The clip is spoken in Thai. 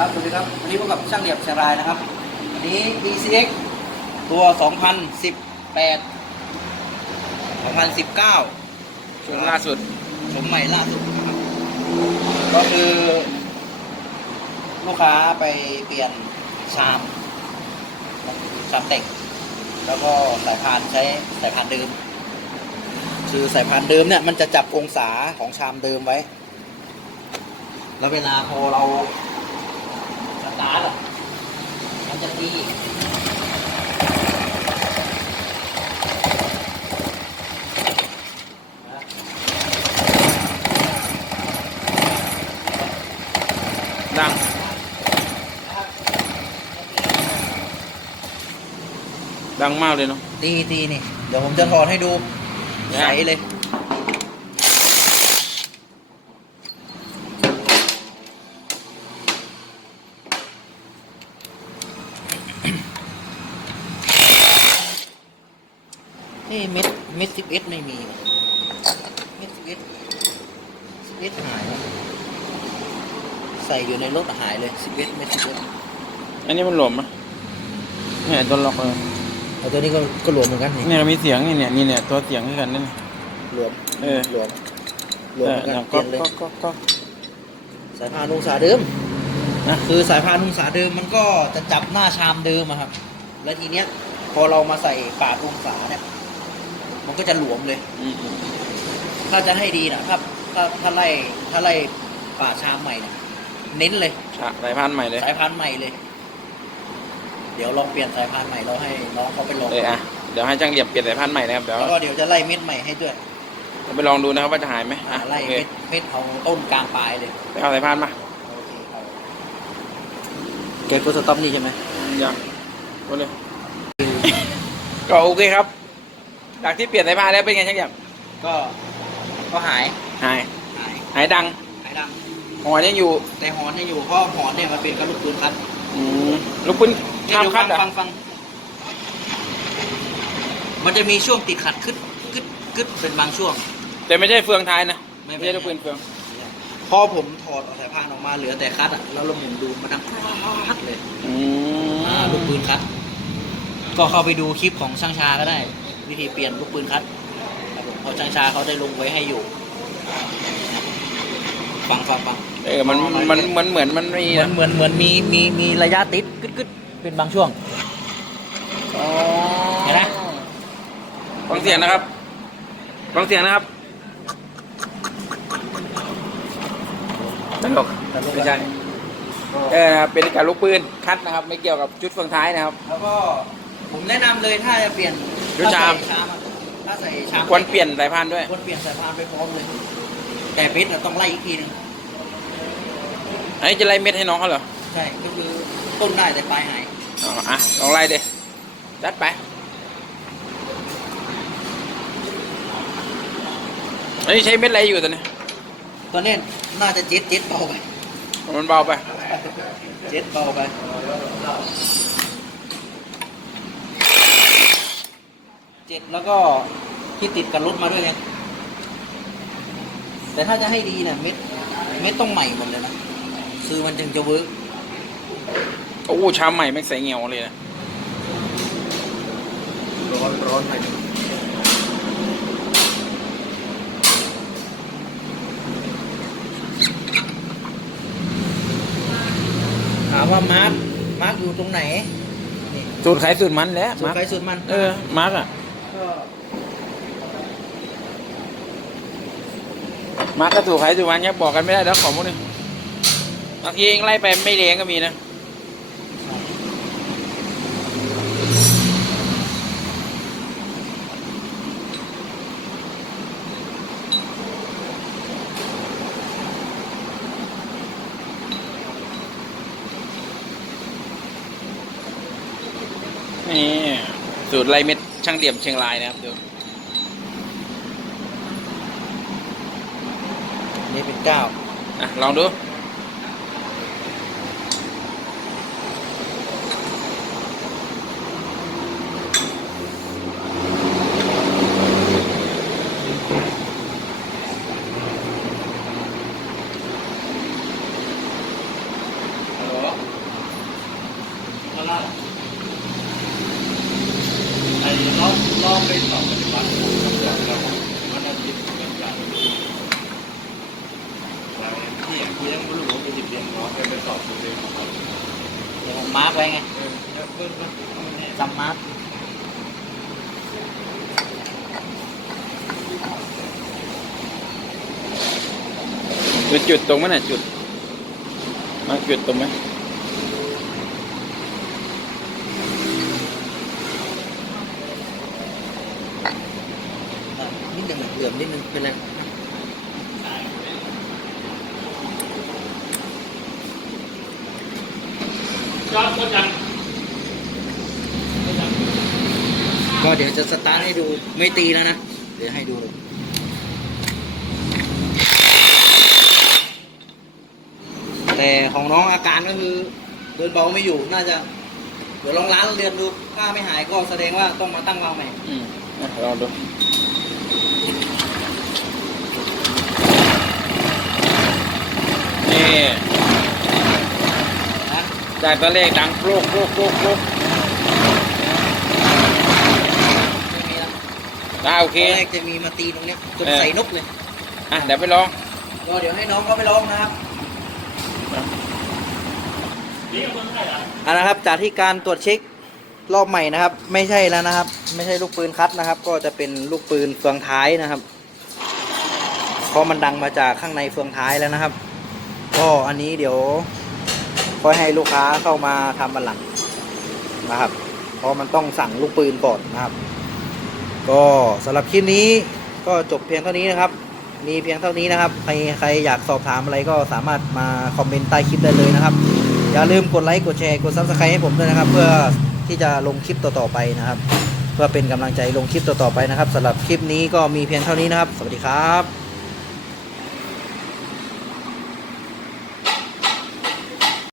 ครับสวัสดีครับ วันนี้พบกับช่างเหลี่ยมเชียงรายนะครับ วันนี้ DCX ตัว 2018 2019ช่วงล่าสุดชมใหม่ล่าสุดนะครับก็คือ ลูกค้าไปเปลี่ยนชามชามเต็กแล้วก็สายพานใช้สายพานเดิม คือสายพานเดิมเนี่ยมันจะจับองศาของชามเดิมไว้ แล้วเวลาพอเรา สตาร์ทอะมันจะตีนะดังดังมากเลยเนาะตีตีนี่ เดี๋ยวผมจะถอดให้ดูเนี่ยใสเลย นี่เม็ดเม็ดสิบเอ็ดไม่มีว่ะเม็ดสิบเอ็ดสิบเอ็ดหายแล้วใส่อยู่ในรถหายเลยสิบเอ็ดเม็ดสิบเอ็ดอันนี้มันหลวมไหมเนี่ยตัวล็อกเลยเอาตัวนี้ก็ก็รวมเหมือนกันนี่เนี่ยมีเสียงนี่เนี่ยนี่เนี่ยตัวเสียงด้วยกันนี่รวมเออ รวมรวมแต่เหมือนกันเนี่ยเปก็ลี่ยนเลย ก็ก็ก็สายพานองศาเดิมนะคือสายพานองศาเดิมมันก็จะจับหน้าชามเดิมอะครับ แล้วทีเนี้ยพอเรามาใส่ปาดองศาเนี่ย มันก็จะหลวมเลย อืมอืมถ้าจะให้ดีนะถ้าถ้าถ้าไล่ถ้าไล่ปาดชามใหม่เนี่ยเน้นเลย ฉะสายพันธุ์ใหม่เลย สายพานใหม่เลย เดี๋ยวลองเปลี่ยนสายพานใหม่เราให้น้องเขาไปลองเลยอะ เดี๋ยวให้ช่างเหลี่ยมเปลี่ยนสายพันธุ์ใหม่นะครับ เดี๋ยวแล้วก็เดี๋ยวจะไล่เม็ดใหม่ให้ด้วยเราไปลองดูนะครับว่าจะหายไหมอะอ่าไล่โอเคเม็ดเม็ดเอาต้นกลางปลายเลยไปเอาสายพันธุ์มาโอเคเอาเกมโกสต็อปนี่ใช่ไหม ยังก็เลย ก็โอเคครับ จากที่เปลี่ยนสายพันธุ์แล้วเป็นไงช่างเหลี่ยมก็ก็หายหายหายหายดังหายดังหัวยังอยู่แต่หอนยังอยู่เพราะหอนเนี่ยมันเป็นกระลูกปืนคัดอืมลูกปืนเนี่ยข้ามเดี๋ยวคัฟัดงอะฟังฟังมันจะมีช่วงติดขัดขึ้นขึ้นขึ้นเป็นบางช่วง แต่ไม่ใช่เฟืองท้ายนะไม่ไม่ใช่ลูกปืนเฟืองพอผมถอดออกสายพานออกมาเหลือแต่คัดอะแล้วเราหมุนดูมันดังคัดเลยอืมอ่าลูกปืนคัด ก็เข้าไปดูคลิปของช่างชาก็ได้ วิธีเปลี่ยนลูกปืนคัดครับผมเพอช่างชาเขาได้ลงไว้ให้อยู่ฟังฟังฟังเออมันมันมันเหมือนมันมีเหมือนนะเหมือนเหมือนมีมีมีระยะติดกึดกึดเป็นบางช่วง อ๋อเห็นไหม ฟังเสียงนะครับฟังเสียงนะครับตลกไม่ใช่เออนะครับเป็นการลูกปืนคัดนะครับ ไม่เกี่ยวกับชุดเฟืองท้ายนะครับ แล้วก็ผมแนะนำเลยถ้าจะเปลี่ยน ดูชาม ถ้ใส่ชามอะถ้าใส่ชามควรเปลี่ยนสายพานธุ์ด้วย ควรเปลี่ยนสายพานไปพร้อมเลย แต่เพชรต้องไล่อีกทีหนึงอันนี้จะไล่เม็ดให้น้องเขาเหรอใช่ก็คือต้นได้แต่ปลายหายอ๋ออะลองไล่ดิจัดไปอันนี้ใช้เม็ดอะไรอยู่ตอนนี้ตอนนี้น่าจะเจ็ดเจ็ดเบาไป มันเบาไป เจ็ดเบาไป เจ็ดแล้วก็ที่ติดกับรถมาด้วยไงแต่ถ้าจะให้ดีนะเม็ดเม็ดต้องใหม่หมดเลยนะคือมันจึงจะเวิร์กโอ้ชามใหม่ไม่งใส่เงียวเลยนะร้อนร้อนหน่อยถามว่ามาร์คมาร์คอยู่ตรงไหนนี่สูตรขายสูตรมันแหล้วสูตรใครสูตรมัน เออมาร์กอะก็ มาร์กก็ถูกขายสูตรมันยังบอกกันไม่ได้แล้วของพวกนี้บางทีเองไล่ไปไม่เลี้ยงก็มีนะนี่สูตรไล่เม็ด ช่างเดี่ยมเชียงรายนะครับดูนี่เป็นเก้าอะลองดูฮัล โหลละไอ้รอบรอบเป็นสองปฏิบัติของเราวันอาทิตย์เป็นอย่างที่อย่างที่ยังไม่รู้ว่าเป็นสิบเดือนเนาะเป็นสอบตัวเองของเราเดี๋ยวผมมาร์กไว้ไงเออแล้วเพิ่มมาแน่จำมาร์กจุดจุดตรงไหมน่ะจุดมาจุดตรงไหม นิดนึง เหลื่อมนิดนึงเป็นไรก็ก็จังก็เดี๋ยวจะสตาร์ทให้ดูไม่ตีแล้วนะ เดี๋ยวให้ดูเลยแต่ของน้องอาการก็คือเดินเบาไม่อยู่น่าจะ เดี๋ยวลองล้างเดือนดูถ้าไม่หายก็แสดงว่าต้องมาตั้งวางใหม่อืมอะลองดูนี่ นะ จากตอนแรกดังโปรกโปรกโปรกโปรกไม่มีแล้วอ่าโอตเคอนแรกจะมีมาตีตรงเนี้ยจนเออ ใส่นกเลยอะเดี๋ยวไปลองก็เดี๋ยวให้น้องเขาไปลองนะครับเอานะครับจากที่การตรวจเช็ครอบใหม่นะครับ ไม่ใช่แล้วนะครับ ไม่ใช่ลูกปืนคัดนะครับ ก็จะเป็นลูกปืนเฟืองท้ายนะครับเพราะมันดังมาจากข้างในเฟืองท้ายแล้วนะครับ ก็อันนี้เดี๋ยว ค่อยให้ลูกค้าเข้ามาทำบันหลังนะครับ เพราะมันต้องสั่งลูกปืนก่อนนะครับ ก็สำหรับคลิปนี้ก็จบเพียงเท่านี้นะครับ มีเพียงเท่านี้นะครับ ใครใครอยากสอบถามอะไรก็สามารถมาคอมเมนต์ใต้คลิปได้เลยนะครับ อย่าลืมกดไลค์กดแชร์กดซับสไครต์ให้ผมด้วยนะครับ เพื่อที่จะลงคลิปต่อๆไปนะครับ เพื่อเป็นกำลังใจลงคลิปต่อๆไปนะครับสำหรับคลิปนี้ก็มีเพียงเท่านี้นะครับ สวัสดีครับ